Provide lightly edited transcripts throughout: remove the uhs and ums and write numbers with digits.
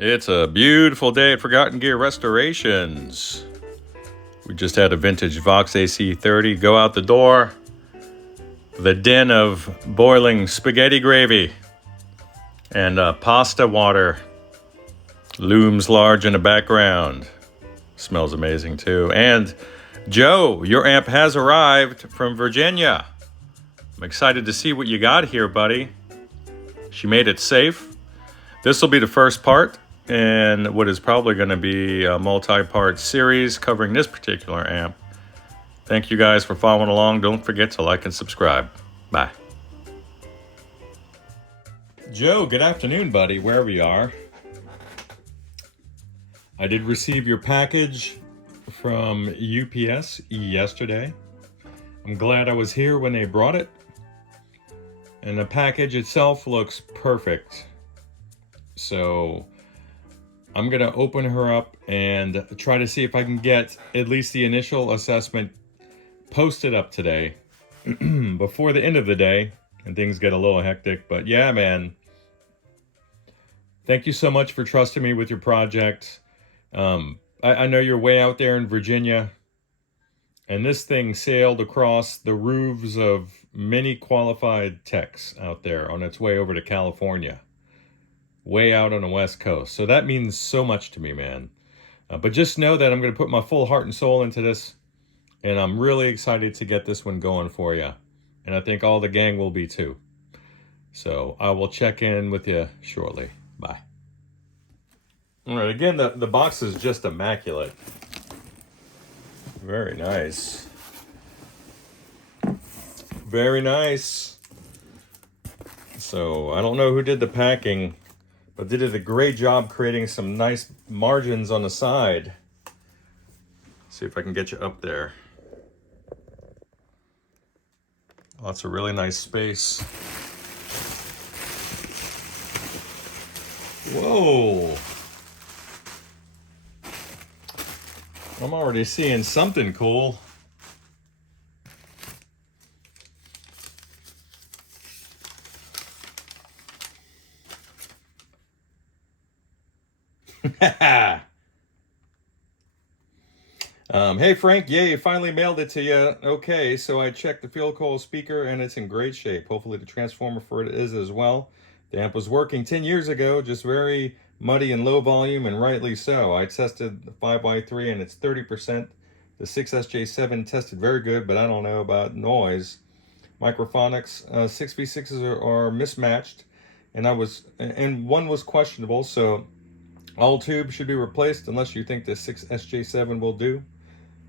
It's a beautiful day at Forgotten Gear Restorations. We just had a vintage Vox AC30 go out the door. The din of boiling spaghetti gravy and pasta water looms large in the background. Smells amazing too. And Joe, your amp has arrived from Virginia. I'm excited to see what you got here, buddy. She made it safe. This will be the first part in what is probably going to be a multi-part series covering this particular amp. Thank you guys for following along. Don't forget to like and subscribe. Bye. Joe, good afternoon, buddy, wherever you are. I did receive your package from UPS yesterday. I'm glad I was here when they brought it. And the package itself looks perfect. So I'm going to open her up and try to see if I can get at least the initial assessment posted up today before the end of the day, and things get a little hectic. But yeah, man, thank you so much for trusting me with your project. I know you're way out there in Virginia, and this thing sailed across the roofs of many qualified techs out there on its way over to California. Way out on the West Coast. So that means so much to me, man. But just know that I'm going to put my full heart and soul into this. And I'm really excited to get this one going for you. And I think all the gang will be too. So I will check in with you shortly. Bye. All right, again, the box is just immaculate. Very nice. Very nice. So I don't know who did the packing, but they did a great job creating some nice margins on the side. See if I can get you up there. Lots of really nice space. Whoa. I'm already seeing something cool. Hey Frank, yay, finally mailed it to you. Okay, so I checked the field coil speaker and it's in great shape. Hopefully the transformer for it is as well. The amp was working 10 years ago, just very muddy and low volume, and rightly so. I tested the 5x3 and it's 30%. The 6SJ7 tested very good, but I don't know about noise. Microphonics, 6v6s are mismatched, and one was questionable, so all tubes should be replaced unless you think the 6SJ7 will do.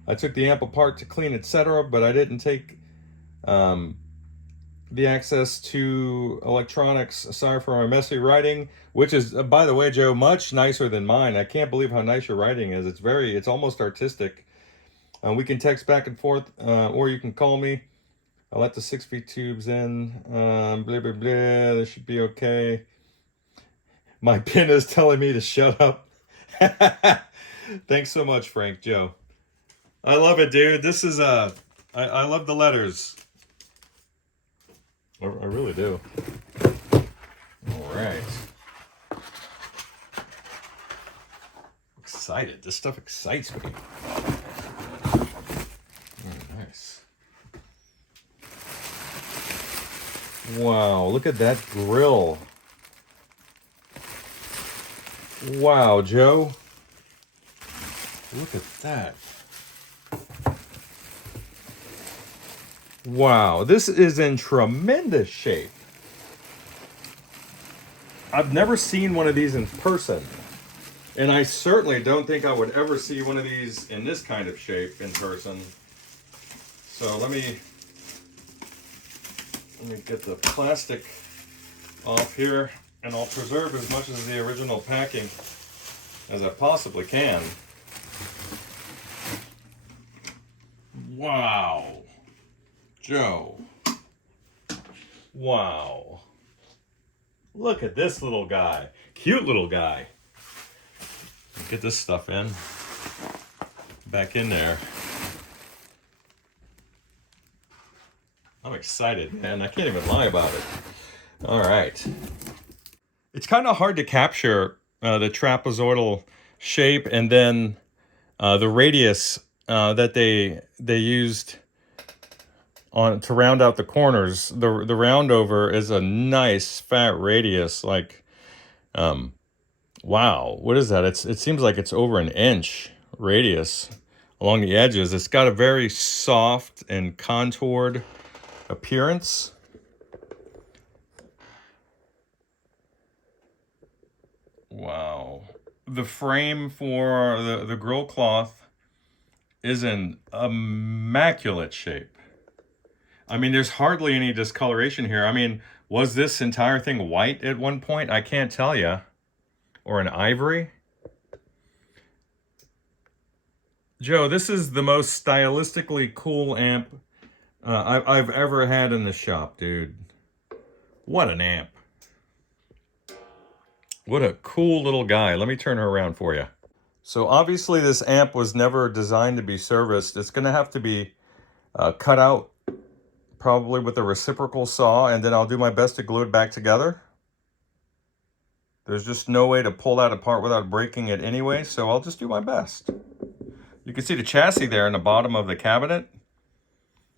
I took the amp apart to clean, etc., but I didn't take the access to electronics. Sorry for my messy writing, which is, by the way, Joe, much nicer than mine. I can't believe how nice your writing is. It's almost artistic. We can text back and forth, or you can call me. I'll let the 6V tubes in. Blah, blah, blah. This should be okay. My pin is telling me to shut up. Thanks so much, Frank, Joe. I love it, dude. This is, I love the letters. I really do. All right. Excited. This stuff excites me. Oh, nice. Wow, look at that grill. Wow, Joe. Look at that. Wow, this is in tremendous shape. I've never seen one of these in person. And I certainly don't think I would ever see one of these in this kind of shape in person. So let me get the plastic off here, and I'll preserve as much of the original packing as I possibly can. Wow. Joe. Wow. Look at this little guy. Cute little guy. Get this stuff in. Back in there. I'm excited, man. I can't even lie about it. All right. It's kind of hard to capture the trapezoidal shape, and then the radius that they used on to round out the corners. The roundover is a nice fat radius. Like, wow, what is that? It seems like it's over an inch radius along the edges. It's got a very soft and contoured appearance. Wow. The frame for the grill cloth is in immaculate shape. I mean, there's hardly any discoloration here. I mean, was this entire thing white at one point? I can't tell you. Or an ivory? Joe, this is the most stylistically cool amp I've ever had in the shop, dude. What an amp. What a cool little guy. Let me turn her around for you. So obviously this amp was never designed to be serviced. It's going to have to be cut out, probably with a reciprocal saw, and then I'll do my best to glue it back together. There's just no way to pull that apart without breaking it anyway, so I'll just do my best. You can see the chassis there in the bottom of the cabinet.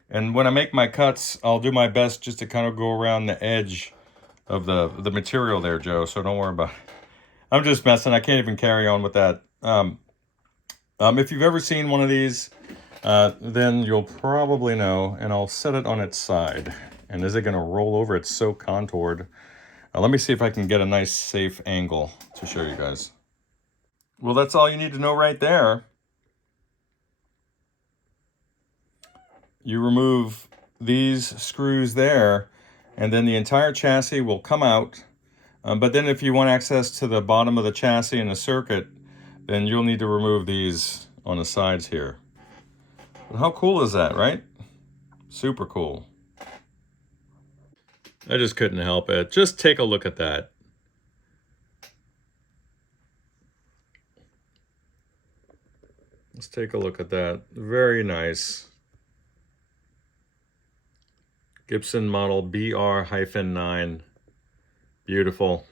And when I make my cuts, I'll do my best just to kind of go around the edge of the material there, Joe, so don't worry about it. I'm just messing. I can't even carry on with that. If you've ever seen one of these, then you'll probably know, and I'll set it on its side. And is it going to roll over? It's so contoured. Let me see if I can get a nice safe angle to show you guys. Well, that's all you need to know right there. You remove these screws there, and then the entire chassis will come out. But then if you want access to the bottom of the chassis and the circuit, then you'll need to remove these on the sides here. But how cool is that, right? Super cool. I just couldn't help it. Just take a look at that. Let's take a look at that. Very nice. Gibson model BR-9. Beautiful.